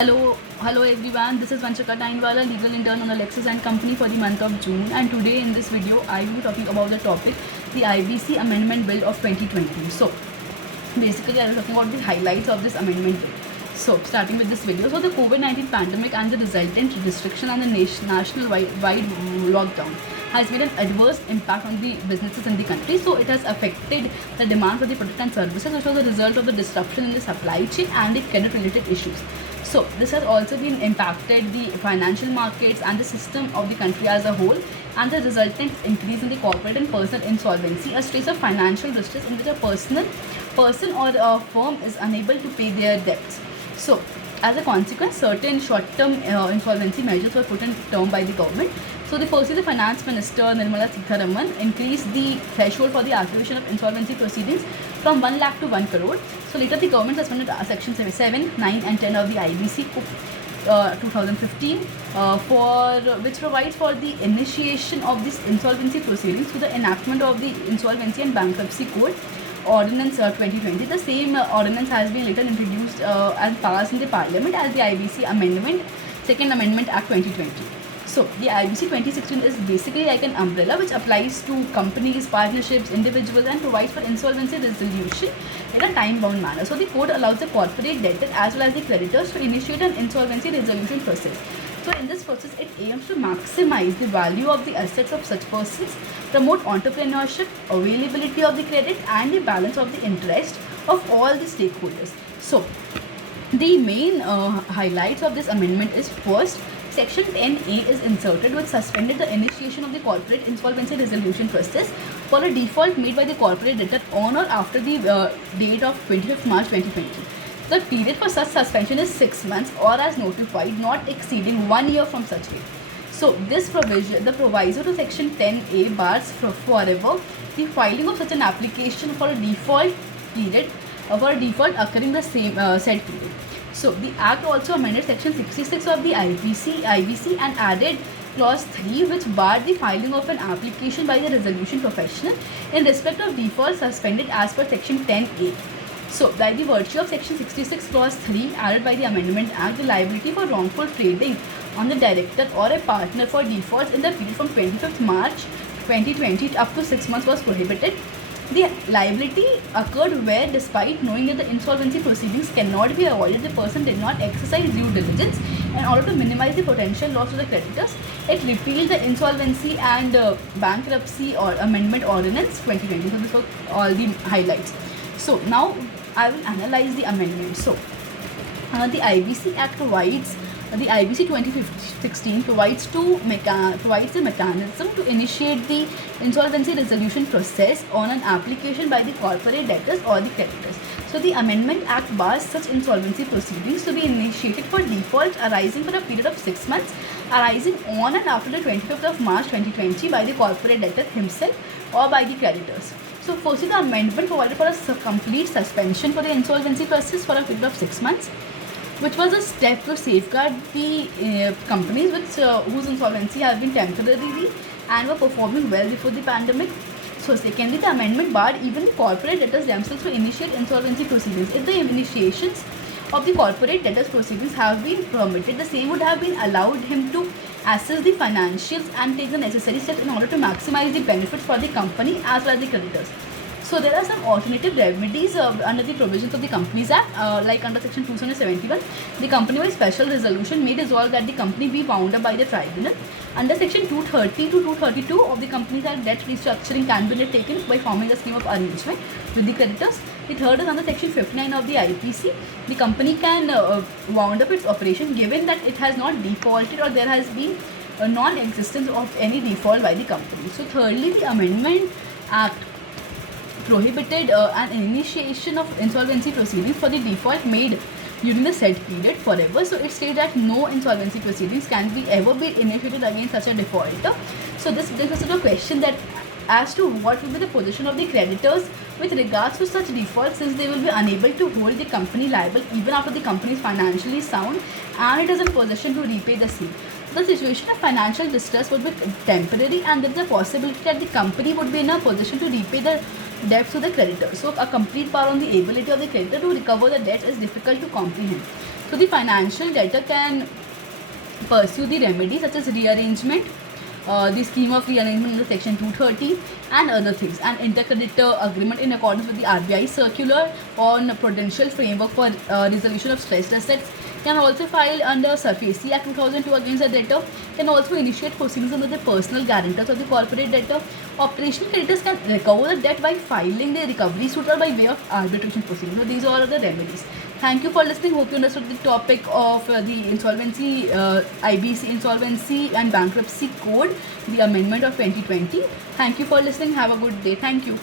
Hello everyone. This is Vanchika Tainwala, legal intern on Alexis and Company for the month of June. And today in this video, I will be talking about the topic, the IBC Amendment Bill of 2020. So basically, I will be talking about the highlights of this amendment bill. So starting with this video, so the COVID-19 pandemic and the resultant restriction on the national wide lockdown has made an adverse impact on the businesses in the country. So it has affected the demand for the products and services, which was a result of the disruption in the supply chain and the credit related issues. So this has also been impacted the financial markets and the system of the country as a whole, and the resultant increase in the corporate and personal insolvency, a stress of financial distress in which a person or a firm is unable to pay their debts. So as a consequence, certain short-term insolvency measures were put in term by the government. So firstly, the Finance Minister Nirmala Sitharaman increased the threshold for the activation of insolvency proceedings from 1 lakh to 1 crore. So later the government suspended section 7, 9 and 10 of the IBC 2015 for which provides for the initiation of this insolvency proceedings through the enactment of the Insolvency and Bankruptcy Code Ordinance 2020. The same ordinance has been later introduced and passed in the Parliament as the IBC Amendment, Second Amendment Act 2020. So the IBC 2016 is basically like an umbrella which applies to companies, partnerships, individuals, and provides for insolvency resolution in a time-bound manner. So the code allows the corporate debtor as well as the creditors to initiate an insolvency resolution process. So in this process, it aims to maximize the value of the assets of such persons, promote entrepreneurship, availability of the credit, and the balance of the interest of all the stakeholders. So the main highlights of this amendment is, first, Section 10A is inserted, which suspended the initiation of the corporate insolvency resolution process for a default made by the corporate debtor on or after the date of 25th March 2020. The period for such suspension is 6 months or as notified, not exceeding 1 year from such date. So this provision, the proviso to Section 10A bars forever the filing of such an application for a default period for a default occurring the same said period. So the Act also amended Section 66 of the IBC and added Clause 3, which barred the filing of an application by the resolution professional in respect of default suspended as per Section 10A. So by the virtue of Section 66 Clause 3 added by the Amendment Act, the liability for wrongful trading on the director or a partner for defaults in the period from 25th March 2020 up to 6 months was prohibited. The liability occurred where, despite knowing that the insolvency proceedings cannot be avoided, the person did not exercise due diligence in order to minimize the potential loss to the creditors. It repealed the Insolvency and Bankruptcy or Amendment Ordinance 2020. So these were all the highlights. So now I will analyze the amendment. So the IBC Act provides, the IBC 2016 provides the mechanism to initiate the insolvency resolution process on an application by the corporate debtors or the creditors. So the Amendment Act bars such insolvency proceedings to be initiated for defaults arising for a period of 6 months arising on and after the 25th of March 2020 by the corporate debtor himself or by the creditors. So firstly, the amendment provided for a complete suspension for the insolvency process for a period of 6 months, which was a step to safeguard the companies whose insolvency have been temporarily and were performing well before the pandemic. So secondly, the amendment barred even corporate debtors themselves to initiate insolvency proceedings. If the initiations of the corporate debtors proceedings have been permitted, the same would have been allowed him to assess the financials and take the necessary steps in order to maximize the benefits for the company as well as the creditors. So there are some alternative remedies under the provisions of the Companies Act, like under Section 271, the company by special resolution may resolve that the company be wound up by the tribunal. Under Section 230 to 232 of the Companies Act, debt restructuring can be undertaken by forming a scheme of arrangement with the creditors. The third is under Section 59 of the IPC. The company can wound up its operation given that it has not defaulted or there has been a non-existence of any default by the company. So thirdly, the Amendment Act prohibited an initiation of insolvency proceedings for the default made during the said period forever. So it states that no insolvency proceedings can be ever be initiated against such a defaulter. So this brings us to the question that as to what will be the position of the creditors with regards to such defaults, since they will be unable to hold the company liable even after the company is financially sound and it is in position to repay the same. The situation of financial distress would be temporary and there is a possibility that the company would be in a position to repay the debts to the creditor. So a complete bar on the ability of the creditor to recover the debt is difficult to comprehend. So the financial debtor can pursue the remedies such as rearrangement, the scheme of rearrangement under section 230 and other things, and intercreditor agreement in accordance with the RBI circular on prudential framework for resolution of stressed assets, can also file under SARFAESI Act 2002 against the debtor, can also initiate proceedings under the personal guarantors of the corporate debtor. Operational creditors can recover the debt by filing the recovery suit or by way of arbitration proceedings. So these are all the remedies. Thank you for listening. Hope you understood the topic of the insolvency, IBC insolvency and bankruptcy code, the amendment of 2020. Thank you for listening. Have a good day. Thank you.